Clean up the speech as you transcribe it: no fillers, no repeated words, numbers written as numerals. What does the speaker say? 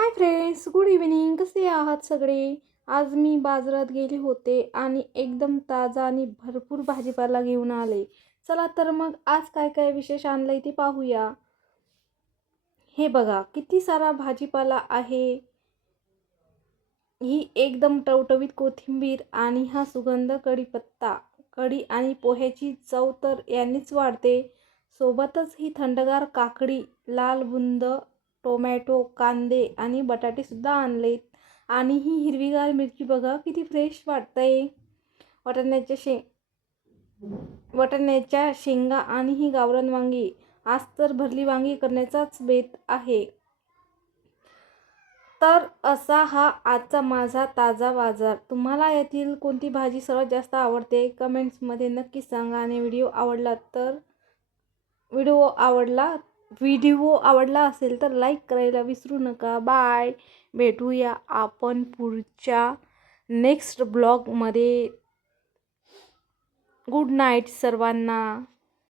Hi friends, good evening. कसे आहात सगळे? आज मी बाजारात गेले होते आणि एकदम ताजा आणि भरपूर भाजीपाला घेऊन आले. चला तर मग आज काय काय विशेष आणलंय ते पाहूया. हे बघा किती सारा भाजीपाला आहे. ही एकदम टवटवीत कोथिंबीर आणि हा सुगंध कढीपत्ता. कढी आणि पोह्याची चव तर यांनीच वाढते. सोबतच ही थंडगार काकडी, लाल बुंद, टोमॅटो, कांदे आणि बटाटे सुद्धा आणलेत. आणि ही हिरवीगार मिरची बघा किती फ्रेश वाटतंय. वाटाण्याच्या शे वाटाण्याच्या शेंगा आणि ही गावरान वांगी. आज तर भरली वांगी करण्याचाच बेत आहे. तर असा हा आजचा माझा ताजा बाजार. तुम्हाला यातील कोणती भाजी सर्वात जास्त आवडते कमेंट्समध्ये नक्की सांगा. आणि व्हिडिओ आवडला असेल तर लाईक करायला विसरू नका. बाय. भेटूया आपण पुढच्या नेक्स्ट ब्लॉगमध्ये. गुड नाईट सर्वांना.